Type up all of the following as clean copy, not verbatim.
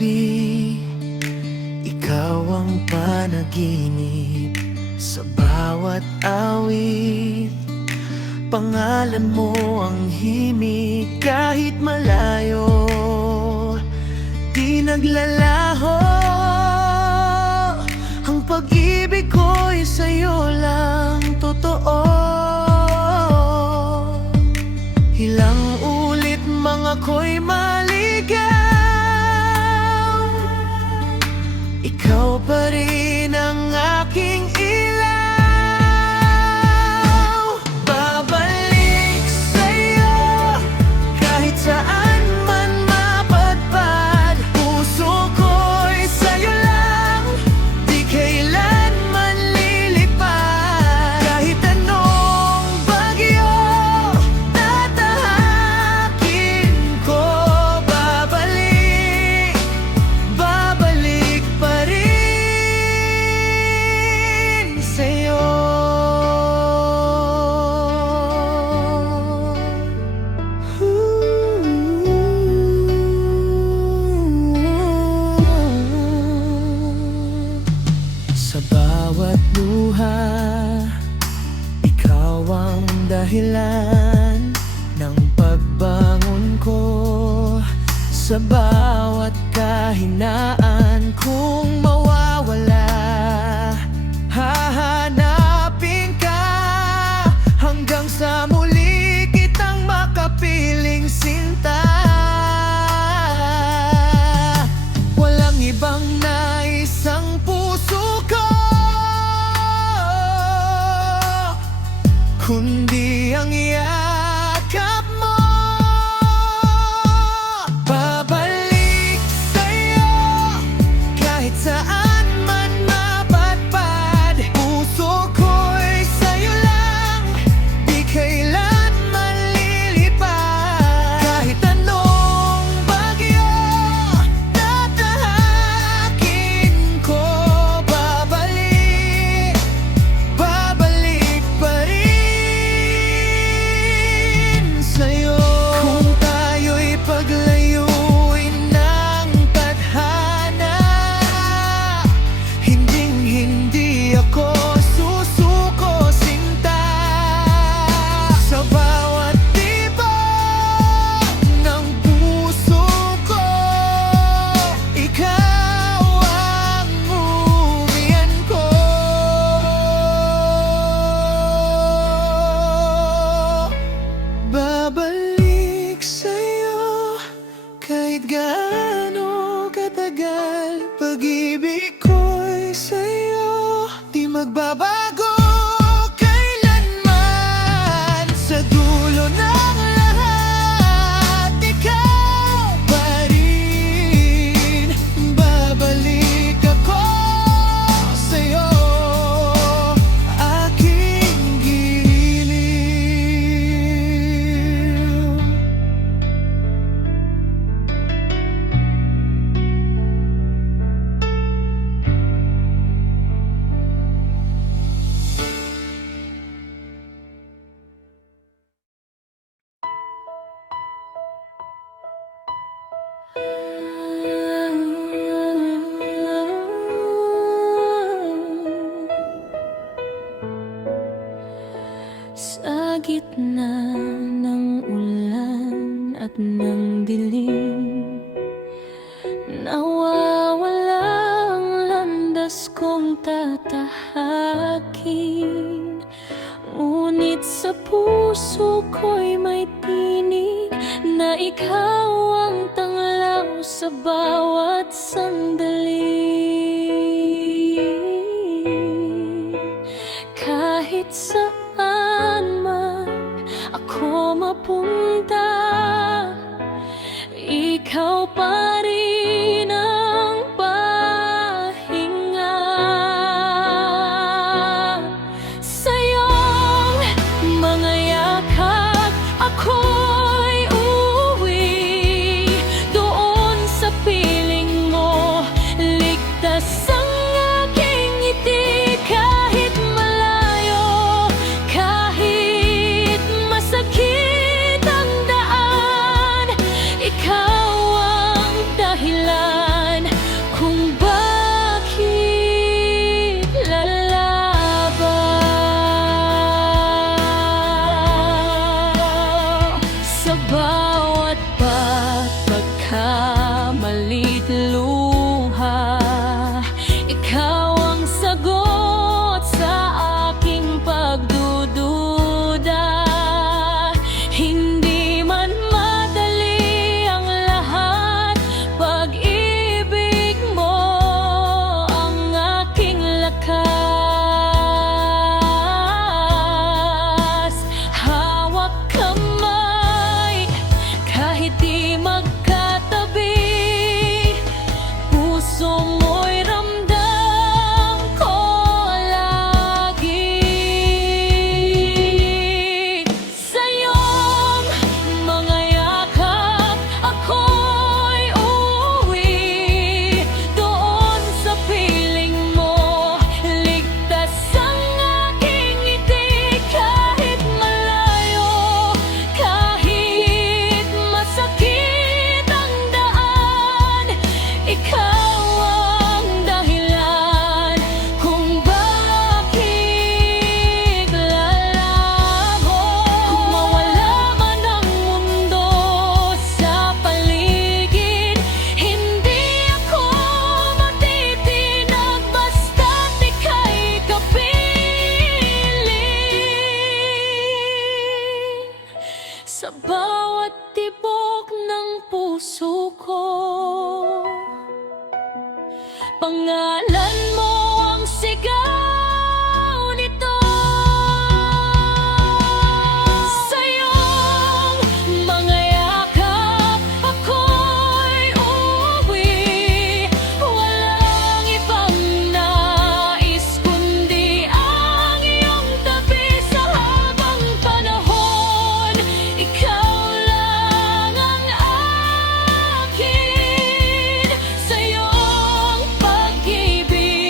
gabi, ikaw ang panaginip. Sa bawat awit, pangalan mo ang himig. Kahit malayo, di naglalaho. Ang pag-ibig ko'y sa'yo lang totoo. Ilang ulit mga ko'y maligaw, ikaw pa rin ang aking ilaw. Babalik sa'yo kahit saan man mapadpad. Puso ko'y sa'yo lang, di kailanman lilipad. Kahit anong bagyo tatahakin ko, babalik, babalik pa rin sa'yo. Sa bawat luha, ikaw ang dahilan ng pagbangon ko. Sa bawat kahinaan kong mawawala, hahanapin ka hanggang sa muli kitang makapiling sinta. Walang ibang nais ang puso ko, kundi ang yakap mo. Babalik sa'yo kahit saan man mapadpad. Puso ko'y sa'yo lang, di kailanman lilipad. Kahit anong bagyo tatahakin ko, babalik, babalik pa rin sa'yo. Kung tayo'y paglayuin ng tadhana, hinding-hindi ako susuko, sinta. Sa bawat tibok ng puso ko, ikaw ang umiyan ko. Babalik sa'yo kahit gaano katagal. Pag-ibig ko'y sa'yo, di magbabago kailanman. Sa dulo ng lahat, ikaw pa rin. Babalik ako sa'yo, aking giliw. Sa gitna ng ulan at ng dilim, nawawala ang landas kong tatahakin. Ngunit sa puso ko'y may tinig na ikaw ang tanglaw sa bawat sandali. Kahit saan man ako mapunta, ikaw pa rin ang pahinga. Sa iyong mga yakap ako'y uuwi, doon sa piling mo puso mo'y ramdam ko lagi. Sa iyong mga yakap ako'y uuwi. Doon sa piling mo, ligtas ang aking ngiti. Kahit malayo, kahit masakit ang daan, ikaw ang dahilan kung bakit lalago. Kung mawala man ang mundo sa paligid, hindi ako matitinag basta't ika'y kapiling. Sa bawat tibok ng puso ko, pangalan mo ang sigaw nito. Sa iyong mga yakap ako'y uuwi. Walang ibang nais kundi ang iyong tabi sa habang panahon. Ikaw lang ang akin. Sa iyong pag-ibig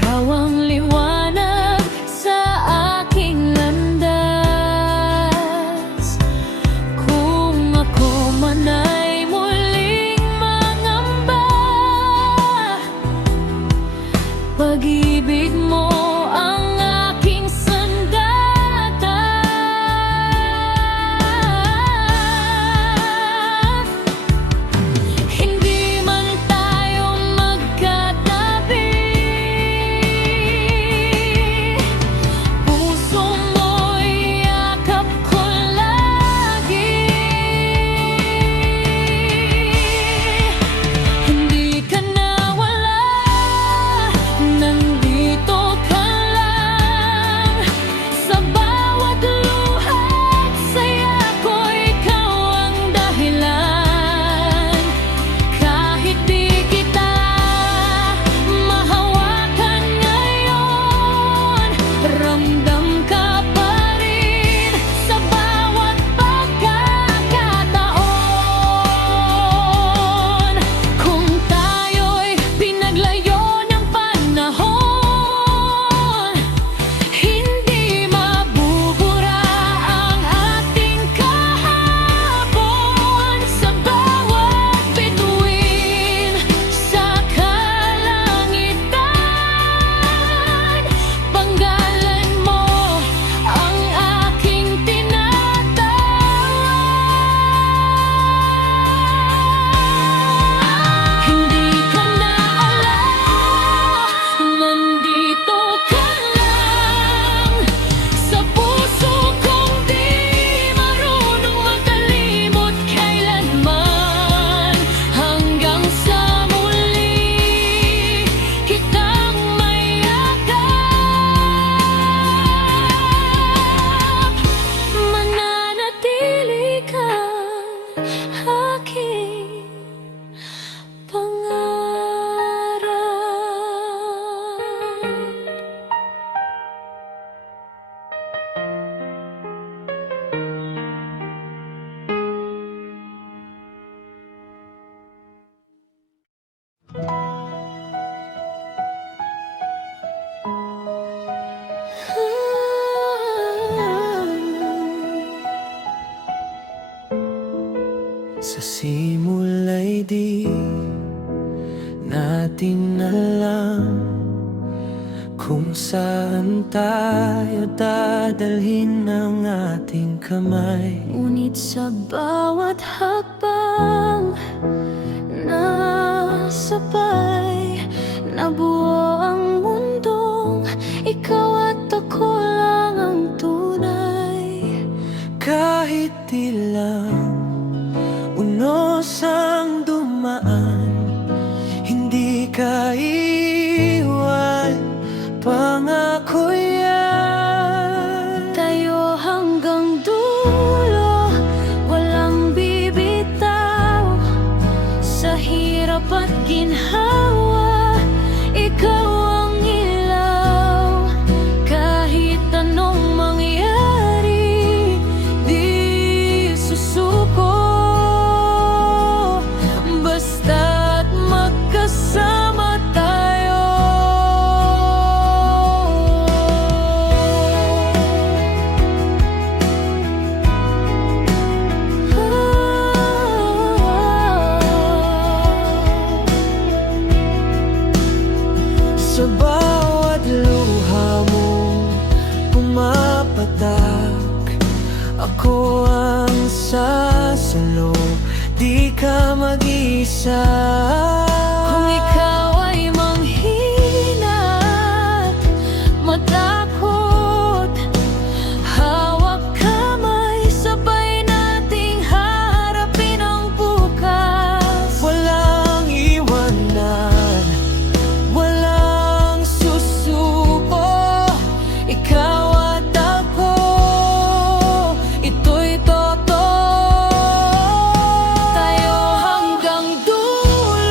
Ikaw ang liwanag sa aking landas. Kung ako man ay muling mangamba, pag-ibig mo ang aking sandata. Hindi man tayo magkatabi, puso mo'y yakap ko lagi. Hindi ka nawala, nandito ka lang. Sa bawat luha at saya ko, ikaw ang dahilan. Kahit di kita mahawakan ngayon, ramdam ka pa rin sa bawat pagkakataon. Kung tayo'y pinaglayo ng panahon, hindi mabubura ang ating kahapon. Sa bawat bituin sa kalangitan, panggalan mo ang aking tinatawag. Hindi ka naala, nandito ka lang. Sa puso kong di marunong makalimot kailanman, hanggang sa muli kitang mayakap. Mananatili kang aking pangarap. Sa simula'y di natin alam kung saan tayo dadalhin ng ating kamay. Ngunit sa bawat hakbang na sabay, nabuo ang mundong ikaw at ako lang ang tunay. Kahit di lang unos ang dumaan, hindi ka iwan, pangako yan. Tayo hanggang dulo, walang bibitaw. Sa hirap at ginhawa, ikaw ang ilaw. Kahit anong mangyari, di susuko. Basta't magkasama tayo. Sa bawat luha mong pumapatak, ako ang sasalo, di ka mag-isa. Kung ikaw ay manghina at matakot, hawak kamay, sabay nating harapin ang bukas. Walang iwanan, walang susuko, ikaw at ako, ito'y totoo. Tayo hanggang dulo,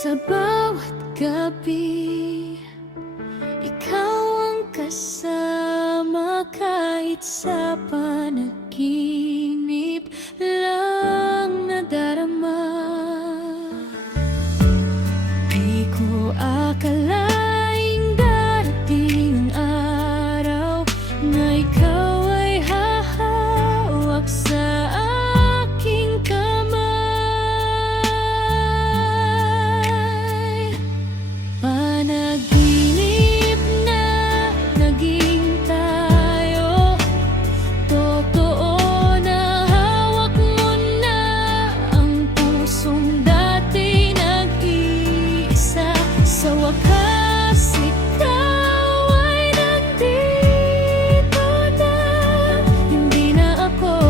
Sa bawat gabi, ikaw ang kasama kahit sa panaginip lang nadarama. Di ko akalaing darating ang araw na ikaw ay hahawak sa aking kamay. Panaginip na naging tayo, totoo na hawak mo na ang pusong dati nag-iisa. Sa wakas, ikaw ay nandito na, hindi na ako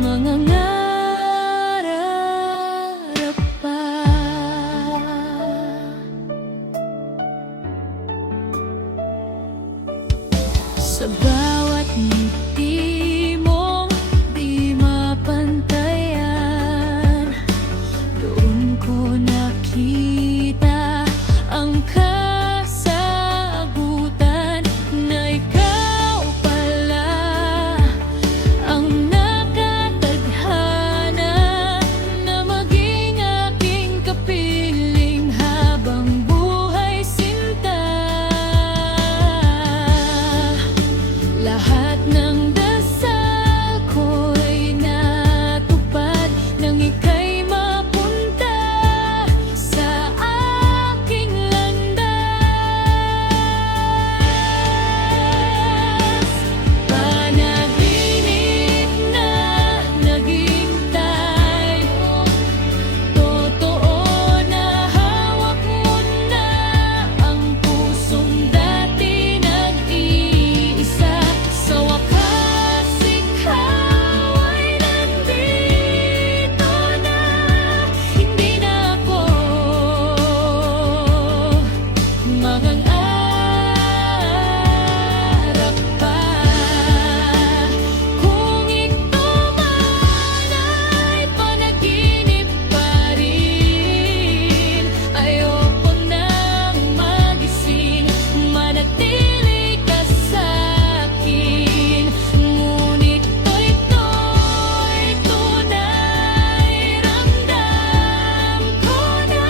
mangangarap pa. Sa bawat ngiti mong di mapantayan, doon ko nakita ang kasagutan na ikaw pala ang nakatadhana na maging aking kapiling habang buhay sinta. Lahat ng dasal ko'y natupad nang ika'y mapunta sa aking landas. Panaginip na naging tayo, totoo na hawak mo na ang pusong dati nag-iisa. Sa wakas, ikaw ay nandito na, hindi na ako mangangarap pa. Kung ito man ay panaginip pa rin, ayoko nang magising, manatili ka sa'kin. Ngunit ito'y tunay, ramdam ko na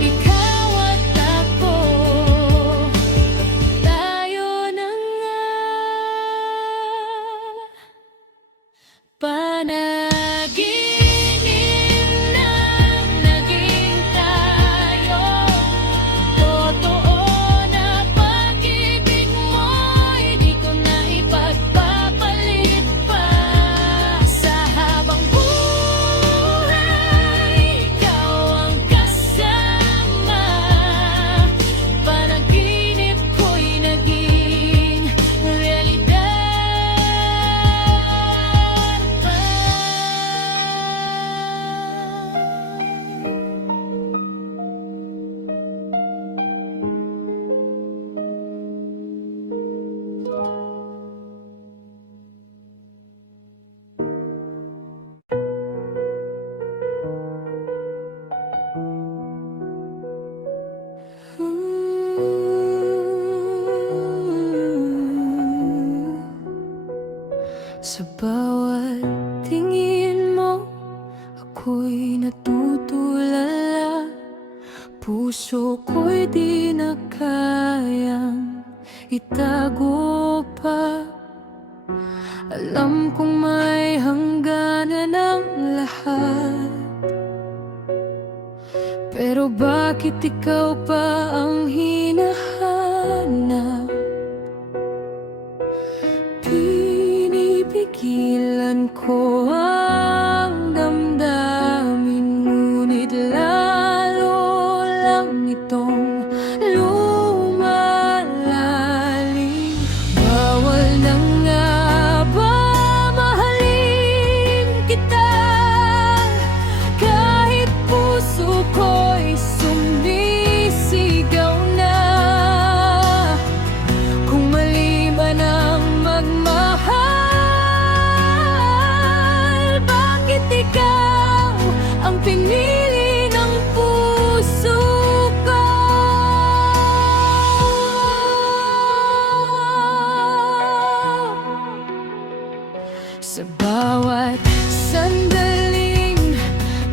ikaw at ako, tayo na nga. Panaginip na naging tayo, totoo na pag-ibig mo'y di ko na ipagpapalit pa. Sa habang buhay, ikaw ang kasama. Panaginip ko'y naging realidad pa. Sa bawat tingin mo, ako'y natutulala. Puso ko'y di na kayang itago pa. Alam kong may hangganan ang lahat, pero bakit ikaw pa ang hinahanap? Pinipigilan ko ang damdamin, ngunit lalo lang itong lumalalim. Bawal na nga ba mahalin kita, kahit puso ko'y sumisigaw na? Kung mali man ang magmahal, bawat sandaling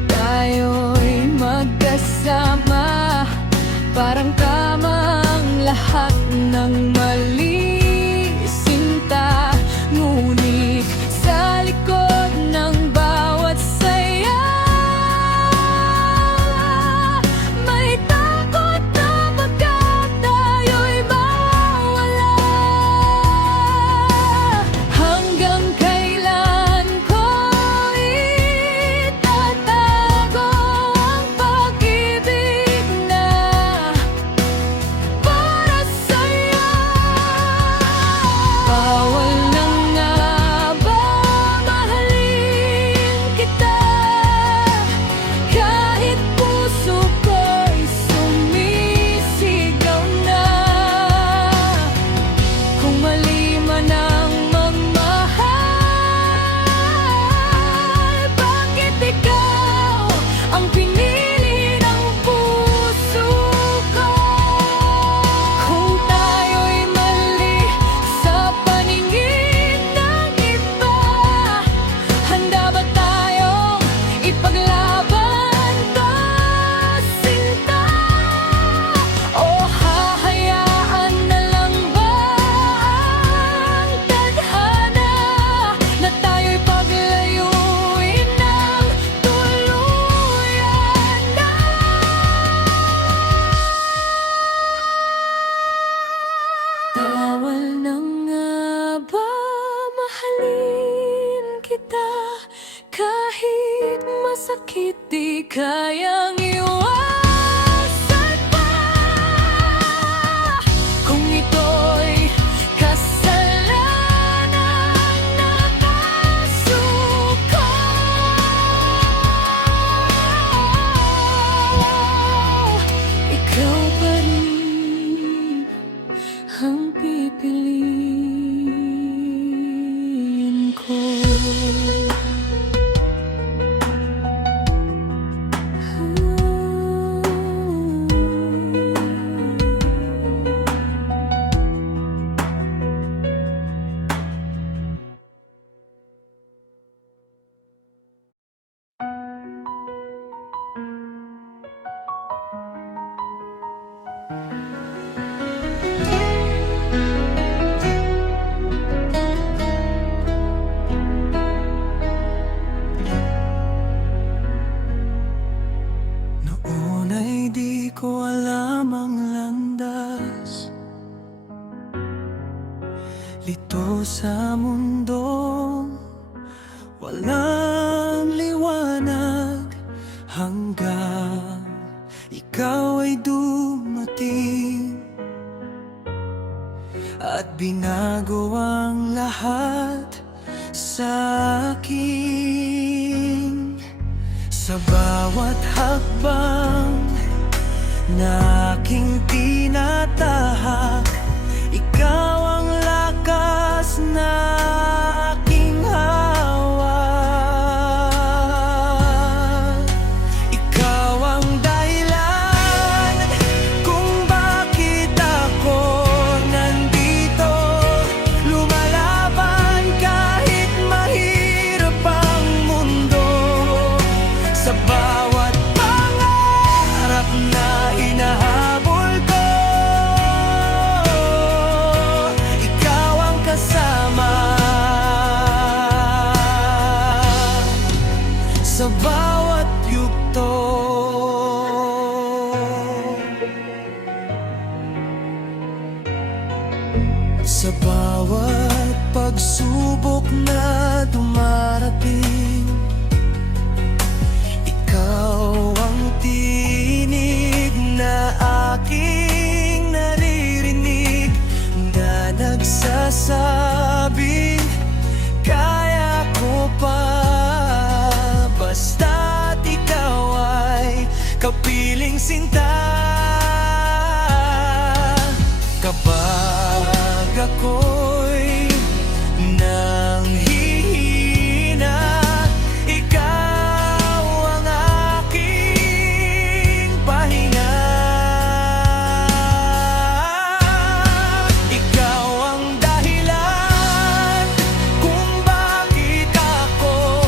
tayo'y magkasama. Parang tama ang lahat ng mali, sinta. Ngunit sa likod ng bawat saya, may takot na baka tayo'y mawala. Hanggang kailan ko itatago ang pag-ibig na para sa'yo? Bawal na nga ba mahalin kita, kahit puso ko'y sumisigaw na? Kung mali man ang magmahal, bakit ikaw ang pinili ng puso ko? Kung tayo'y mali sa paningin ng iba, handa ba tayong ipaglaban to, sinta? O hahayaan na lang ba ang tadhana na tayo'y paglayuin ng tuluyan na? Bawal na nga ba mahalin kita, kahit masakit di kayang iwasan pa? Kung ito'y kasalanan na kasuko, ikaw pa rin ang pipiliin ko. Noon ay di ko alam ang landas, lito sa mundong walang liwanag, hanggang ikaw ay dumating at binago ang lahat sa akin. Sa bawat hakbang na aking tinatahak, ikaw ang lakas na aking hawak. Ikaw ang dahilan kung bakit ako nandito, lumalaban kahit mahirap ang mundo. Sa bawat pangarap na hinahabol ko, ikaw ang kasama. Sa bawat yugto, sa bawat pagsubok na dumarating, ikaw ang tinig na aking naririnig, na nagsasabing kaya ko pa, basta't ikaw ay kapiling sinta. Kapag ako'y nanghihina, ikaw ang aking pahinga. Ikaw ang dahilan kung bakit ako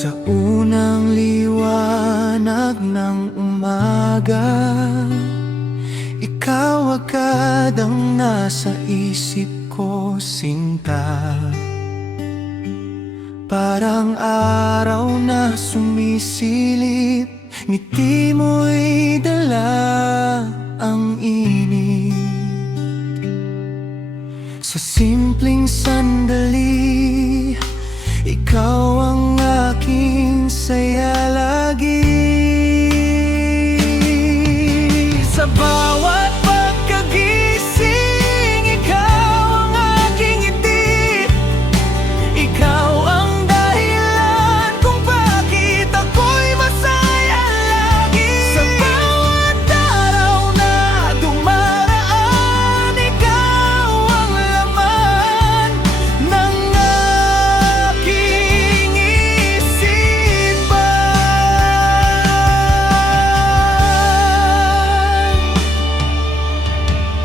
Sa unang liwanag ng umaga, ikaw agad ang nasa isip ko, sinta. Parang araw na sumisilip, ngiti mo'y dala ang init. Sa simpleng sandali, ikaw ang aking saya lagi. Sa bawat pagkagising, ikaw ang aking ngiti. Ikaw ang dahilan kung bakit ako'y masaya lagi. Sa bawat araw na dumaraan, ikaw ang laman ng aking isipan.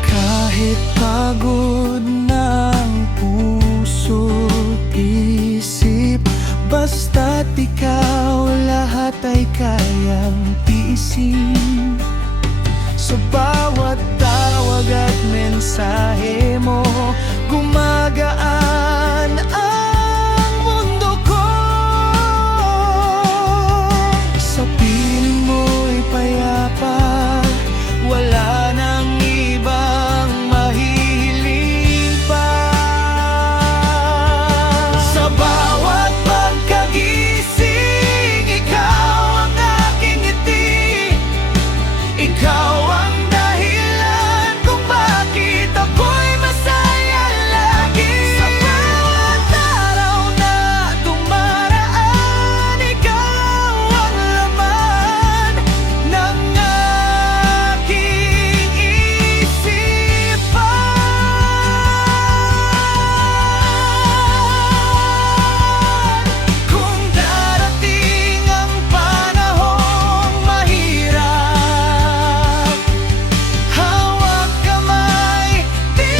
Kahit pagod na ang puso't isip, basta't ikaw, lahat ay kayang tiisin. Sa bawat tawag at mensahe mo, gumagaan ang mundo ko. Sa piling mo'y payapa, wala nang ibang mahihiling pa. Sa bawat pagkagising, ikaw ang aking ngiti. Ikaw ang dahilan kung bakit ako'y masaya lagi. Sa bawat araw na dumaraan, ikaw ang laman ng aking isipan. Kung darating ang panahong mahirap, hawak kamay, di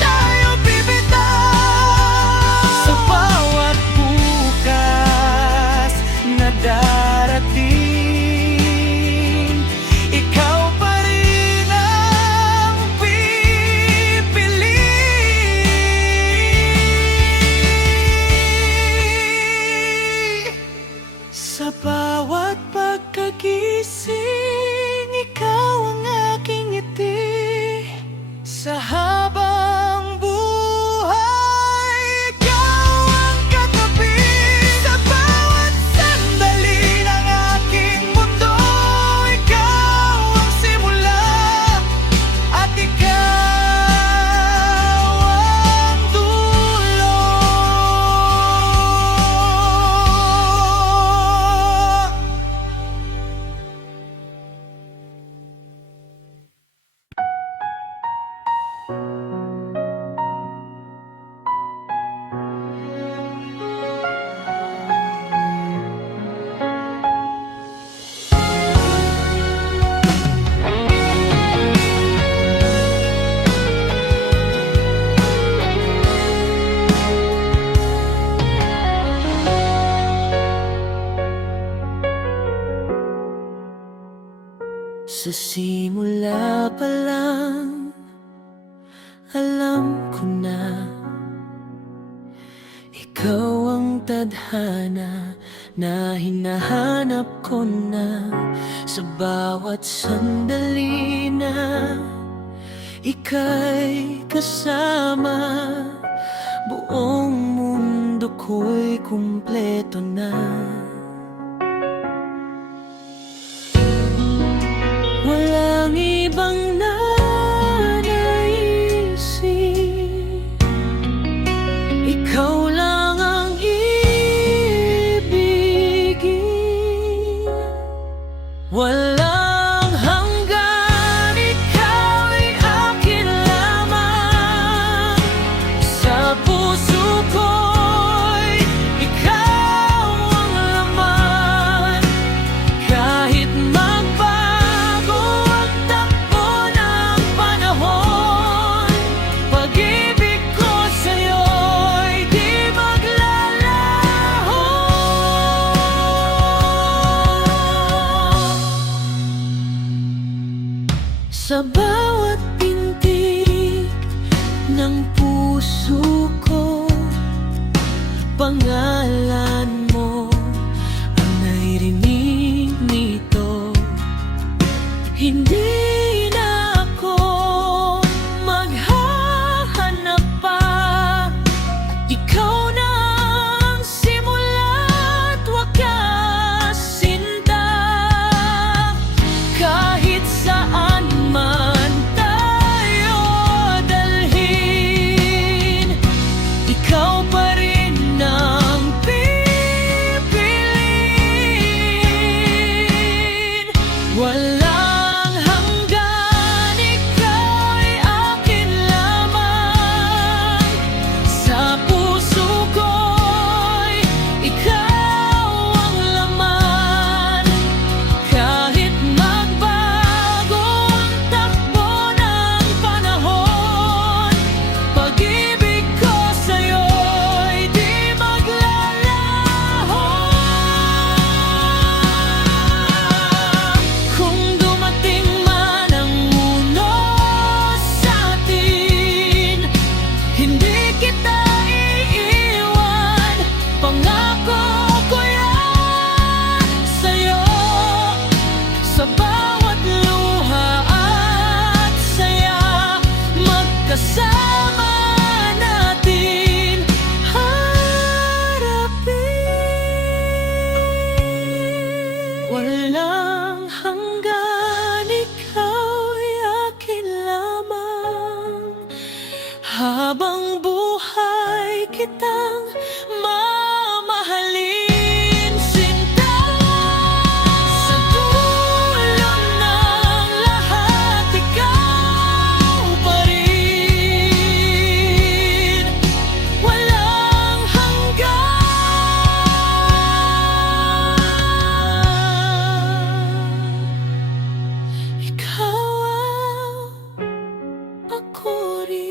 tayo bibitaw. Sa bawat bukas na darating, ikaw pa rin ang pipili. Sa bawat pagkagising, ikaw ang aking ngiti. Sa habang buhay, ikaw ang katabi. Sa bawat sandali ng aking mundo, ikaw ang simula, at ikaw ang dulo. Sa simula pa lang, alam ko na ikaw ang tadhana na hinahanap ko na. Sa bawat sandali na ika'y kasama, buong mundo ko'y kumpleto na. Walang ibang nanaisip, ikaw lang ang ibigin. Walang hanggan, ikaw ay akin lamang. Sa puso ko'y ikaw ang Sa bawat pintig ng puso ko, pangalan mo ang naririnig nito. Hindi na ako maghahanap pa. Ikaw na ang simula't wakas, sinta. Kahit saan man tayo dalhin, ikaw pa rin ang pipiliin. Walang hanggan, ikaw'y akin lamang. Sa puso ko'y ikaw ang laman. Kahit magbago ang takbo ng panahon, pag-ibig ko sa'yo'y di maglalaho. Kung dumating man ang unos sa'tin, hindi kita iiwan. Pangako ko yan sa'yo. Sa bawat luha at saya, magkasama natin harapin. Walang hanggan, ikaw'y akin lamang. Habang buhay kitang mamahalin, sinta. Sa dulo ng lahat, ikaw pa rin. Walang hanggan, ikaw ang ako rin.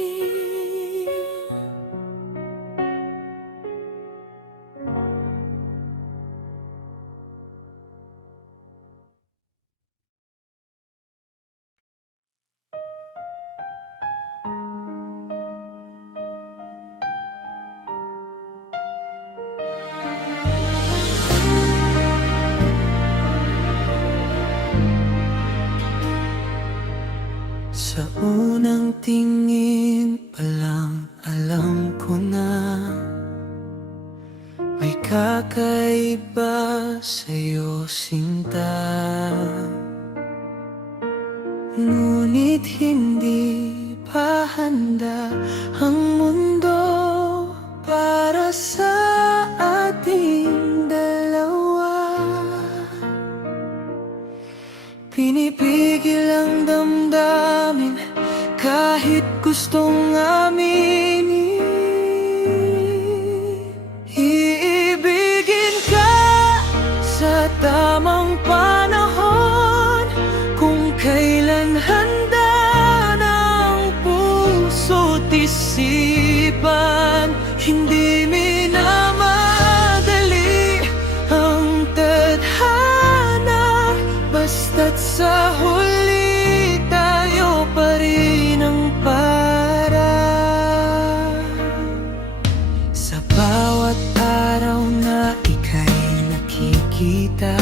Sa unang tingin pa lang alam ko na may kakaiba sa'yo, sinta. Ngunit hindi pa handa ang mundo para sa ating dalawa. Pinipigil ang damdamin kahit gustong aminin. Iibigin ka sa tamang panahon, kung kailan handa ng puso't isipan. Hindi minamadali ang tadhana, basta't sa huli tayo pa rin ang para. Sa bawat araw na ika'y nakikita,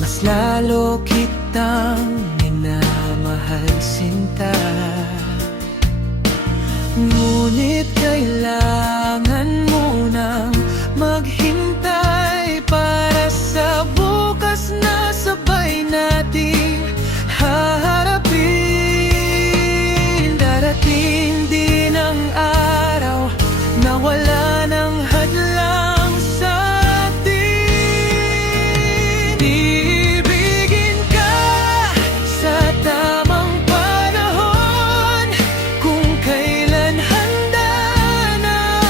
mas lalo kitang minamahal, sinta. Ngunit kailangan mo nang maghintay para sa bukas na sabay nating haharapin. Darating din ang araw na wala nang hadlang sa atin. Iibigin ka sa tamang panahon, kung kailan handa ng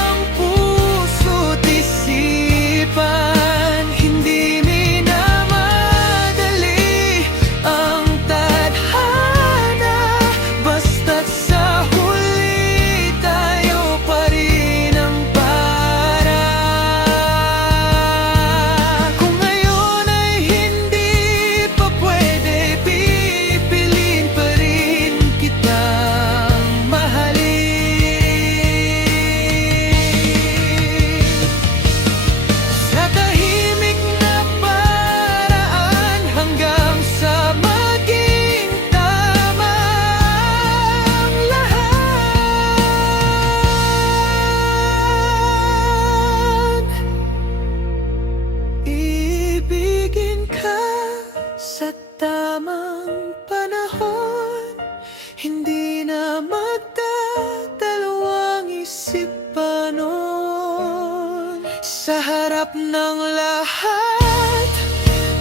Sa harap ng lahat,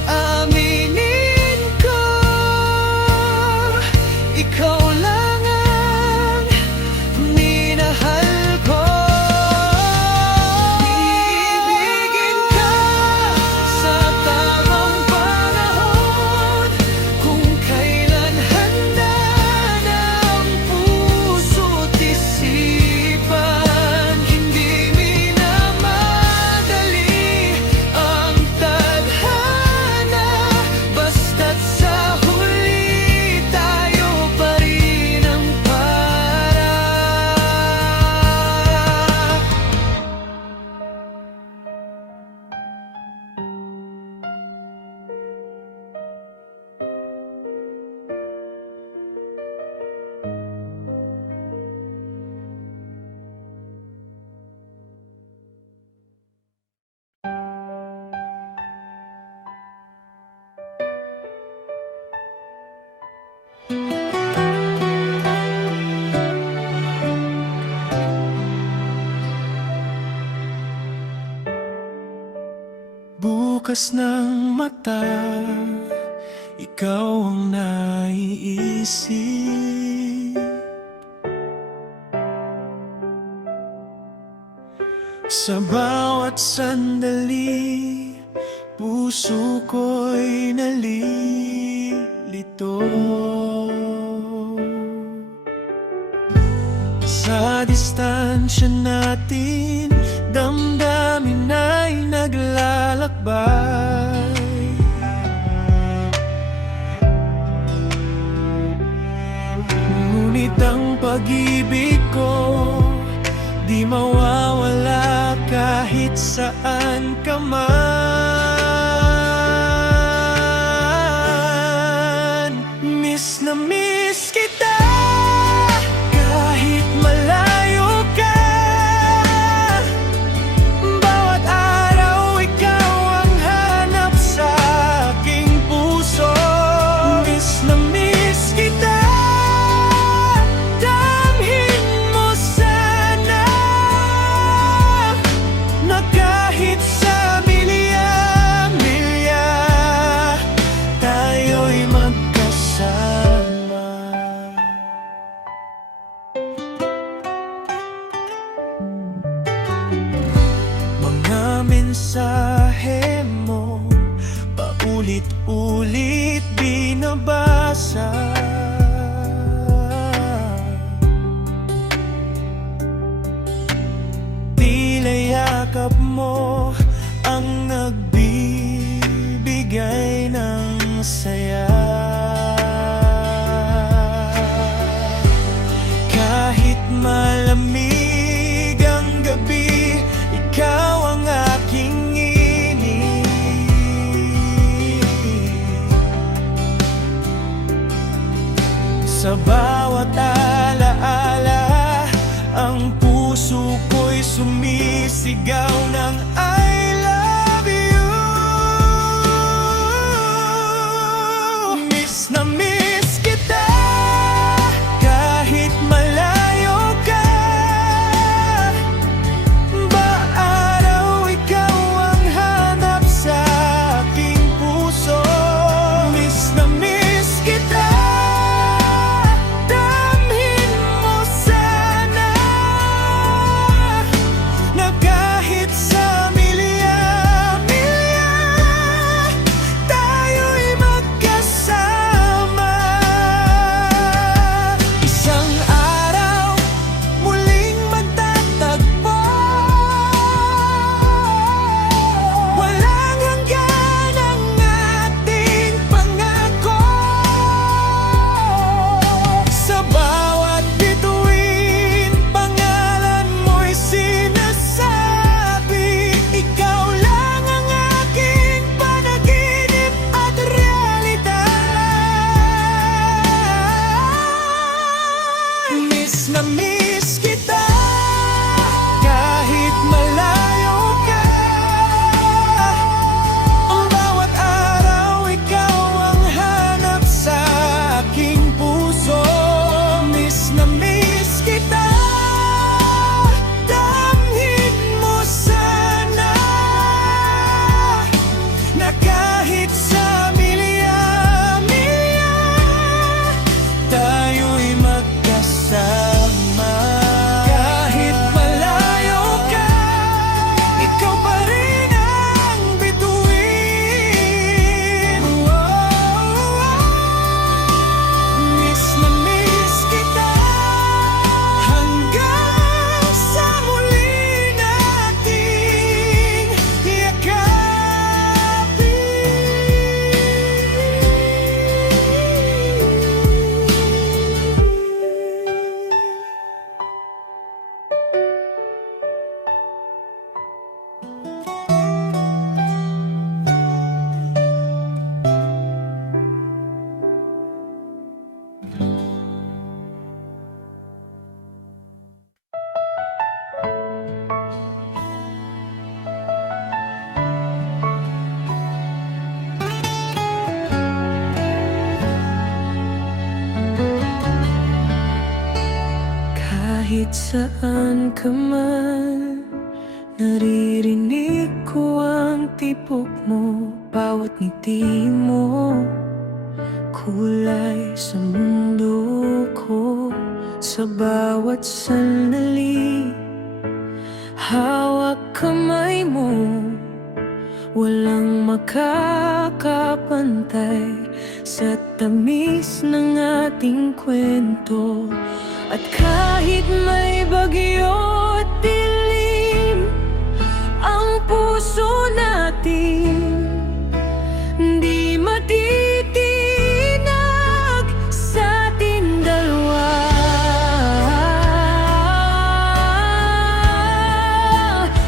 aminin ko, ikaw lang ang minahal ko. Iibigin ka sa tamang panahon, kung kailan handa na ang puso't isipan. Hindi minamadali ang tadhana, basta't sa huli tayo pa rin ang para. Bukas ng mata, ikaw ang naiisip. Sa bawat sandali, puso ko'y nalilito. Sa distansya natin, damdamin ay naglalakbay. Ngunit ang pag-ibig ko di mawawala kahit saan ka man. Miss na miss kita kahit malayo ka. Bawat araw ikaw ang hanap sa aking puso. Miss na miss kita, damhin mo sana na kahit sa milya-milya tayo'y magkasama. Mga mensahe mo paulit-ulit binabasa. Tila yakap mo ang nagbibigay ng saya. Kahit malamig ang gabi, ikaw ang aking inig. Sa bawat alaala, ang puso ko'y sumisigaw ng I love you. Miss na miss kita kahit malayo ka. Baaraw ikaw ang hanap sa aking puso. Miss na miss kita, damhin mo sana na kahit sa Nasaan ka man, naririnig ko ang tibok mo, bawat ngiti mo, kulay sa mundo ko. Sa bawat sandali, hawak kamay mo, walang makakapantay sa tamis ng ating kwento. At kahit may bagyo at dilim ang puso natin, di matitinag sa ating dalawa.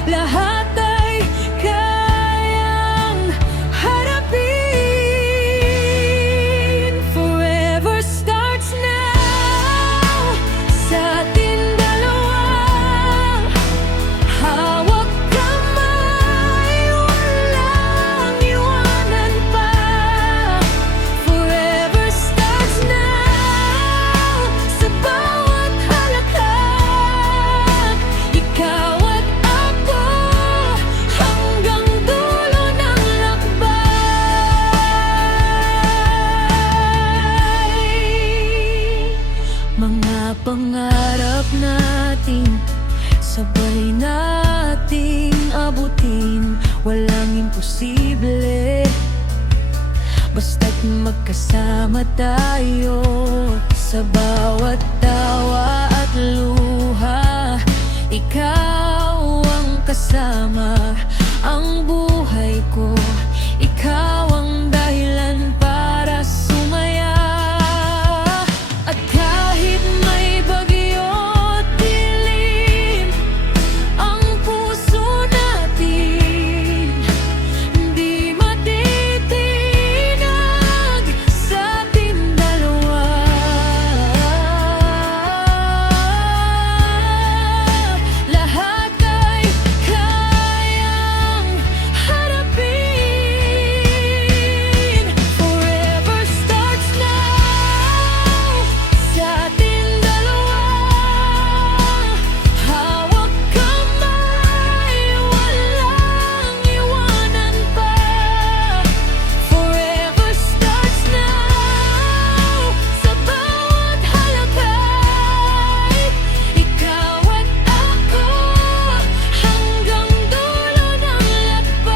Lahat ay kayang harapin. Forever starts now sa ating dalawa. Hawak kamay, walang iwanan pa. Forever starts now sa bawat halakhak. Ikaw at ako hanggang dulo ng lakbay. Mga pangarap natin, sabay nating abutin. Walang imposible, basta't magkasama tayo. Sa bawat tawa at luha, ikaw ang kasama. Ang buhay ko, ikaw ang dahilan para sumaya. At kahit may bagyo at dilim ang puso natin, di matitinag sa ating dalawa. Lahat ay kayang harapin. Forever starts now sa ating dalawa. Hawak kamay, walang iwanan pa. Forever starts now sa bawat halakay. Ikaw at ako hanggang dulo ng lakbay.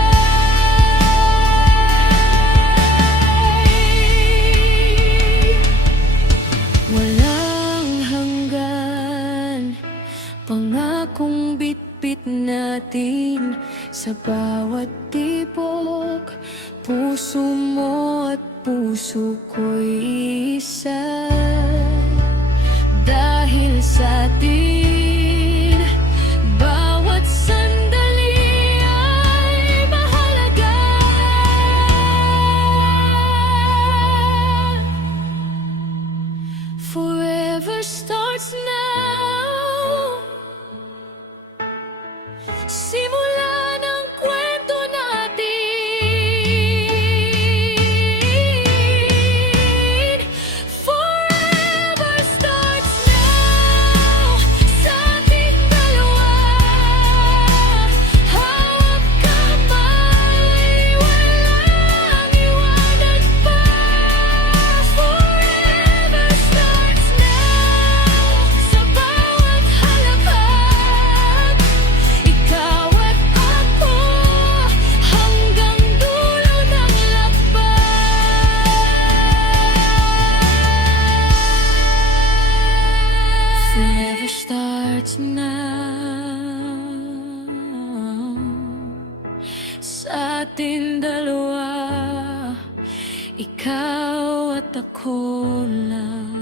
Walang hanggan, pangakong bitbit natin sa bawat tibok. Puso mo at puso ko'y isa, dahil sa atin bawat sandali ay mahalaga. Forever starts now. Simula ng kwento natin. Forever starts now sa ating dalawa. Hawak kamay, walang iwanan pa. Forever starts now sa bawat halakhak. Ikaw at ako hanggang dulo ng lakbay. Forever starts now sa ating dalawa. Ikaw at ako lang.